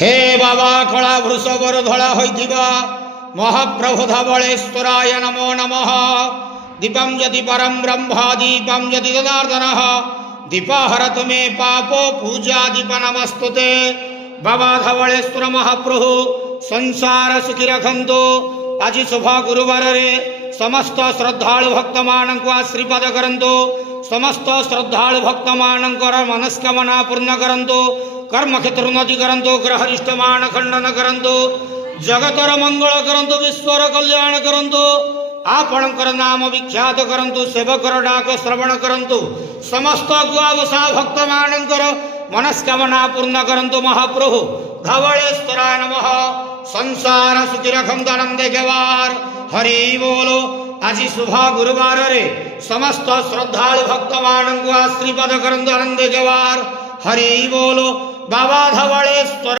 हे बाबा कला वृषभर धड़ा होइथिबा महाप्रभु धवलेश्वराय नमो नमः। दीपं यदि परम ब्रह्म दीपं यदि जनार्दनः दीपहरतु मे पापो पूजा दीप नमस्तुते। बाबा धवलेश्वर महाप्रभु संसार सुखी रखंतु। आज शुभ गुरुवार रे समस्त श्रद्धालु भक्त मानक आशीर्वाद करंतु। समस्त श्रद्धालु भक्त मानकर मनस्कामना पूर्ण करंतु। कर्म क्षेत्र उन्नति करंतु। ग्रहरिष्ट मान खंडन करंतु। जगतर मंगल करंतु। विश्वर कल्याण करंतु। आपणकर नाम विख्यात करंतु। सेवकर डाक श्रवण करंतु। समस्त गुआवसा भक्त मानकर मनस्कामना पूर्ण करंतु। महाप्रभु धवलेश्वराय नमः। संसार सुखी रखंतु आनंदे गवार। हरि बोलो। आज शुभ गुरुवार रे समस्त श्रद्धालु भक्त मानक आशीर्वाद करंतु आनंदे गवार। हरि बोलो। बाबा धवलेश्वर।